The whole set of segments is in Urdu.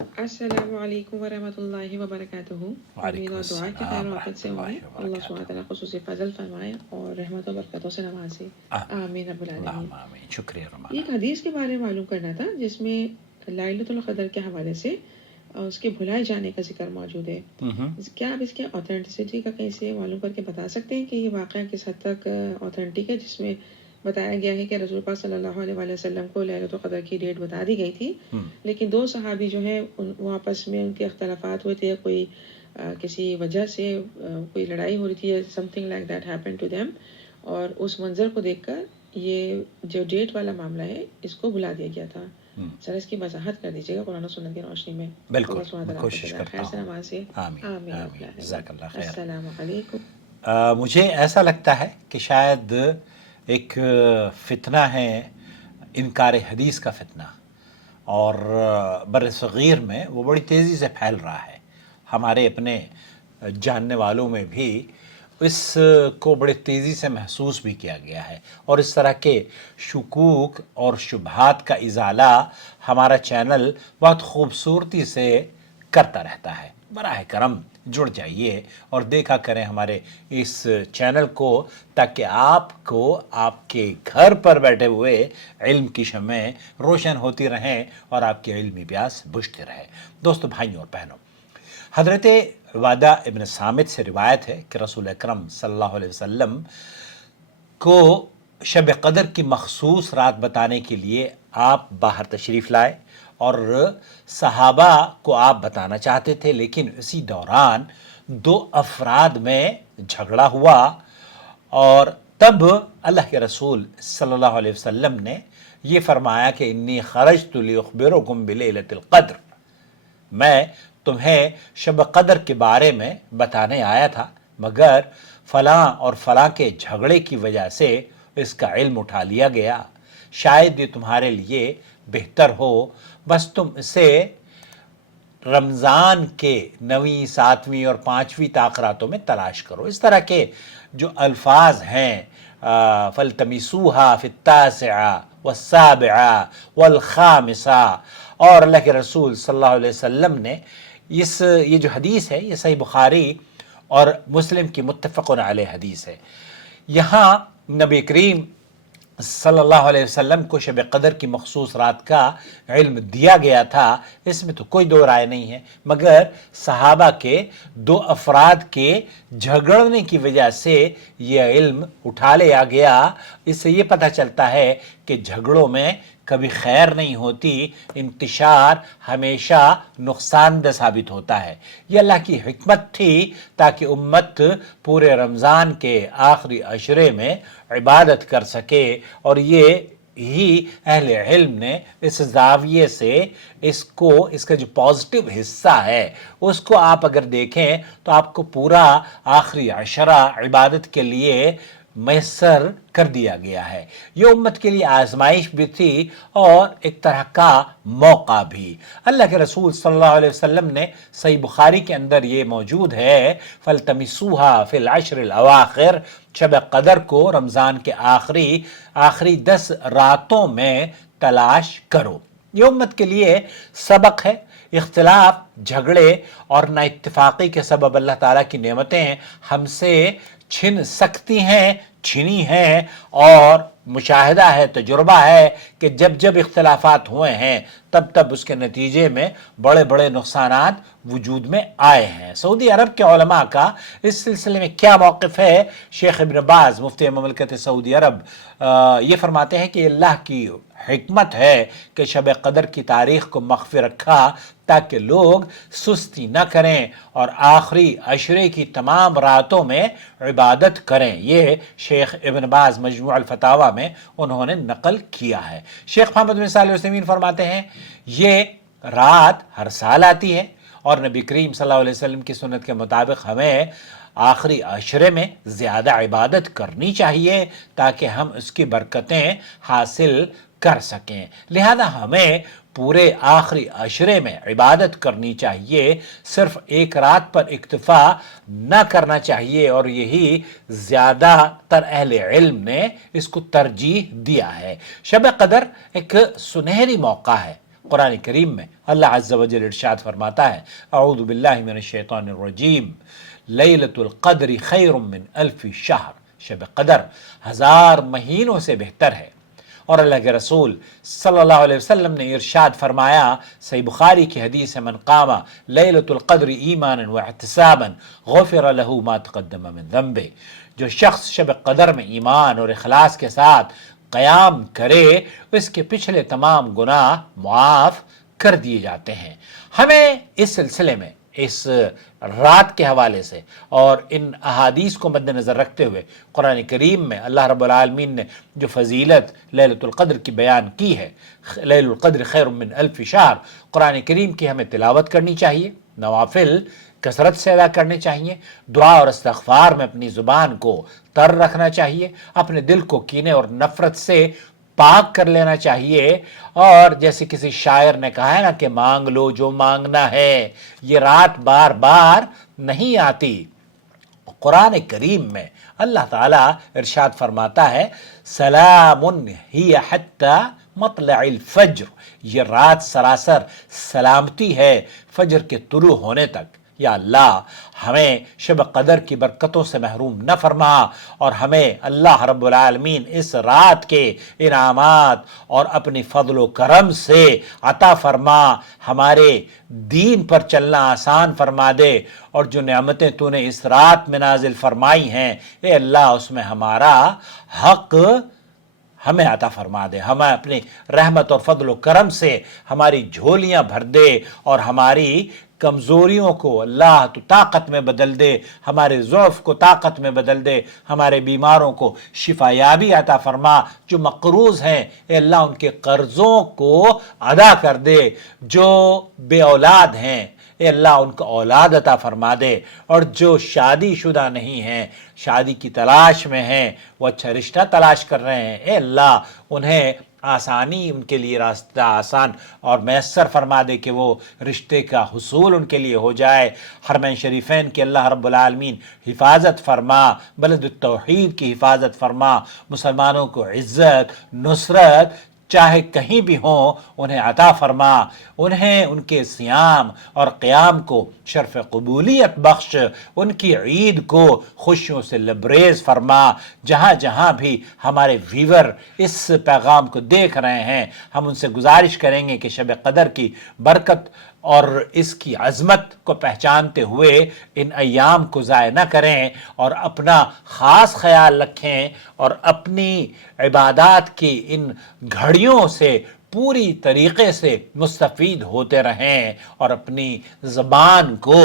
السلام علیکم ورحمۃ اللہ وبرکاتہ۔ امید اور دعا کہ خیر و عافیت سے ہوں گے۔ اللہ سبحانہ تعالیٰ خصوصی فضل فرمائے اور رحمت و برکتوں سے نوازے، آمین رب العالمین۔ آمین، شکریہ رمانہ۔ ایک حدیث کے بارے میں معلوم کرنا تھا جس میں لائلۃ القدر کے حوالے سے اس کے بھلائے جانے کا ذکر موجود ہے۔ کیا آپ اس کے اوتھینٹسٹی کا کہیں سے معلوم کر کے بتا سکتے ہیں کہ یہ واقعہ کس حد تک اوتھینٹک ہے، جس میں بتایا گیا ہے کہ رسول پاک صلی اللہ علیہ وآلہ وسلم کو لیلۃ القدر کی ڈیٹ بتا دی گئی تھی، لیکن دو صحابی جو ہیں وہ آپس میں ان کے اختلافات ہوئے تھے، کوئی کسی وجہ سے کوئی لڑائی ہو رہی تھی، something like that happen to them, اور اس منظر کو دیکھ کر یہ جو ڈیٹ والا معاملہ ہے اس کو بھلا دیا گیا تھا۔ سر اس کی وضاحت کر دیجیے گا قرآن و سنت کی روشنی میں۔ بالکل، میں کوشش کرتا ہوں۔ آمین، جزاک اللہ خیر۔ السلام علیکم۔ مجھے ایسا لگتا ہے کہ شاید ایک فتنہ ہے، انکار حدیث کا فتنہ، اور بر صغیر میں وہ بڑی تیزی سے پھیل رہا ہے۔ ہمارے اپنے جاننے والوں میں بھی اس کو بڑے تیزی سے محسوس بھی کیا گیا ہے، اور اس طرح کے شکوک اور شبہات کا ازالہ ہمارا چینل بہت خوبصورتی سے کرتا رہتا ہے۔ براہ کرم جڑ جائیے اور دیکھا کریں ہمارے اس چینل کو، تاکہ آپ کو آپ کے گھر پر بیٹھے ہوئے علم کی شمعیں روشن ہوتی رہیں اور آپ کی علمی پیاس بجھتی رہے۔ دوستو، بھائیوں اور بہنوں، حضرت عبادہ ابن صامت سے روایت ہے کہ رسول اکرم صلی اللہ علیہ وسلم کو شب قدر کی مخصوص رات بتانے کے لیے آپ باہر تشریف لائے، اور صحابہ کو آپ بتانا چاہتے تھے، لیکن اسی دوران دو افراد میں جھگڑا ہوا، اور تب اللہ کے رسول صلی اللہ علیہ وسلم نے یہ فرمایا کہ انی خرجت لیخبرکم بلیلۃ القدر، میں تمہیں شب قدر کے بارے میں بتانے آیا تھا، مگر فلاں اور فلاں کے جھگڑے کی وجہ سے اس کا علم اٹھا لیا گیا، شاید یہ تمہارے لیے بہتر ہو بس تم اسے رمضان کے 9ویں، 7ویں اور 5ویں تاخراتوں میں تلاش کرو۔ اس طرح کے جو الفاظ ہیں، فَالْتَمِسُوهَا فِي التَّاسِعَةِ وَالسَّابِعَةِ وَالْخَامِسَةِ، اور اللہ کے رسول صلی اللہ علیہ وسلم نے یہ جو حدیث ہے، یہ صحیح بخاری اور مسلم کی متفق علیہ حدیث ہے۔ یہاں نبی کریم صلی اللہ علیہ وسلم کو شب قدر کی مخصوص رات کا علم دیا گیا تھا، اس میں تو کوئی دو رائے نہیں ہے، مگر صحابہ کے دو افراد کے جھگڑنے کی وجہ سے یہ علم اٹھا لیا گیا۔ اس سے یہ پتہ چلتا ہے کہ جھگڑوں میں کبھی خیر نہیں ہوتی، انتشار ہمیشہ نقصان دہ ثابت ہوتا ہے۔ یہ اللہ کی حکمت تھی تاکہ امت پورے رمضان کے آخری عشرے میں عبادت کر سکے، اور یہ ہی اہل علم نے اس زاویے سے اس کا جو پازیٹیو حصہ ہے اس کو آپ اگر دیکھیں تو آپ کو پورا آخری عشرہ عبادت کے لیے میسر کر دیا گیا ہے۔ یہ امت کے لیے آزمائش بھی تھی اور ایک طرح کا موقع بھی۔ اللہ کے رسول صلی اللہ علیہ وسلم نے صحیح بخاری کے اندر یہ موجود ہے، فَالْتَمِسُوهَا فِي الْعَشْرِ الْأَوَاخِرِ، شب قدر کو رمضان کے آخری 10 راتوں میں تلاش کرو۔ یہ امت کے لیے سبق ہے۔ اختلاف، جھگڑے اور نا اتفاقی کے سبب اللہ تعالیٰ کی نعمتیں ہم سے چھن سکتی ہیں، چھنی ہیں، اور مشاہدہ ہے، تجربہ ہے کہ جب اختلافات ہوئے ہیں تب اس کے نتیجے میں بڑے بڑے نقصانات وجود میں آئے ہیں۔ سعودی عرب کے علماء کا اس سلسلے میں کیا موقف ہے؟ شیخ ابن باز مفتی مملکت سعودی عرب یہ فرماتے ہیں کہ اللہ کی حکمت ہے کہ شب قدر کی تاریخ کو مخفی رکھا تاکہ لوگ سستی نہ کریں اور آخری عشرے کی تمام راتوں میں عبادت کریں۔ یہ شیخ ابن باز مجموع الفتاوی میں انہوں نے نقل کیا ہے۔ شیخ محمد بن صالح العثیمین فرماتے ہیں یہ رات ہر سال آتی ہے، اور نبی کریم صلی اللہ علیہ وسلم کی سنت کے مطابق ہمیں آخری عشرے میں زیادہ عبادت کرنی چاہیے تاکہ ہم اس کی برکتیں حاصل کر سکیں۔ لہذا ہمیں پورے آخری عشرے میں عبادت کرنی چاہیے، صرف ایک رات پر اکتفا نہ کرنا چاہیے، اور یہی زیادہ تر اہل علم نے اس کو ترجیح دیا ہے۔ شب قدر ایک سنہری موقع ہے، قرآن کریم میں اللہ عز و جل ارشاد فرماتا ہے اعوذ باللہ من الشیطان الرجیم لیلۃ القدر خیر من الف شہر، شب قدر 1000 مہینوں سے بہتر ہے۔ اور اللہ کے رسول صلی اللہ علیہ وسلم نے ارشاد فرمایا، صحیح بخاری کی حدیث ہے، من قام لیلۃ القدر ایمانا واحتسابا غفر له ما تقدم من ذنبه، جو شخص شب قدر میں ایمان اور اخلاص کے ساتھ قیام کرے اس کے پچھلے تمام گناہ معاف کر دیے جاتے ہیں۔ ہمیں اس سلسلے میں اس رات کے حوالے سے اور ان احادیث کو مد نظر رکھتے ہوئے قرآن کریم میں اللہ رب العالمین نے جو فضیلت لیلۃ القدر کی بیان کی ہے، لیلۃ القدر خیر من الف شہر، قرآن کریم کی ہمیں تلاوت کرنی چاہیے، نوافل کثرت سے ادا کرنے چاہیے، دعا اور استغفار میں اپنی زبان کو تر رکھنا چاہیے، اپنے دل کو کینے اور نفرت سے پاک کر لینا چاہیے، اور جیسے کسی شاعر نے کہا ہے نا کہ مانگ لو جو مانگنا ہے، یہ رات بار بار نہیں آتی۔ قرآن کریم میں اللہ تعالیٰ ارشاد فرماتا ہے سلام ہی حتی مطلع الفجر، یہ رات سراسر سلامتی ہے فجر کے طلوع ہونے تک۔ یا اللہ ہمیں شب قدر کی برکتوں سے محروم نہ فرما، اور ہمیں اللہ رب العالمین اس رات کے انعامات اور اپنی فضل و کرم سے عطا فرما، ہمارے دین پر چلنا آسان فرما دے، اور جو نعمتیں تو نے اس رات میں نازل فرمائی ہیں اے اللہ اس میں ہمارا حق ہمیں عطا فرما دے، ہمیں اپنی رحمت اور فضل و کرم سے ہماری جھولیاں بھر دے، اور ہماری کمزوریوں کو اللہ تو طاقت میں بدل دے، ہمارے ضعف کو طاقت میں بدل دے، ہمارے بیماروں کو شفا یابی عطا فرما، جو مقروض ہیں اے اللہ ان کے قرضوں کو ادا کر دے، جو بے اولاد ہیں اے اللہ ان کو اولاد عطا فرما دے، اور جو شادی شدہ نہیں ہیں، شادی کی تلاش میں ہیں، وہ اچھا رشتہ تلاش کر رہے ہیں، اے اللہ انہیں آسانی، ان کے لیے راستہ آسان اور میسر فرما دے کہ وہ رشتے کا حصول ان کے لیے ہو جائے۔ حرمین شریفین کی اللہ رب العالمین حفاظت فرما، بلد التوحید کی حفاظت فرما، مسلمانوں کو عزت نصرت چاہے کہیں بھی ہوں انہیں عطا فرما، انہیں ان کے صیام اور قیام کو شرف قبولیت بخش، ان کی عید کو خوشیوں سے لبریز فرما۔ جہاں جہاں بھی ہمارے ویور اس پیغام کو دیکھ رہے ہیں، ہم ان سے گزارش کریں گے کہ شب قدر کی برکت اور اس کی عظمت کو پہچانتے ہوئے ان ایام کو ضائع نہ کریں، اور اپنا خاص خیال رکھیں، اور اپنی عبادات کی ان گھڑیوں سے پوری طریقے سے مستفید ہوتے رہیں، اور اپنی زبان کو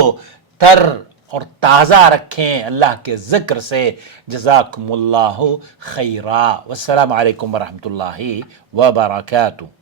تر اور تازہ رکھیں اللہ کے ذکر سے۔ جزاکم اللہ خیرا، والسلام علیکم ورحمۃ اللہ وبرکاتہ۔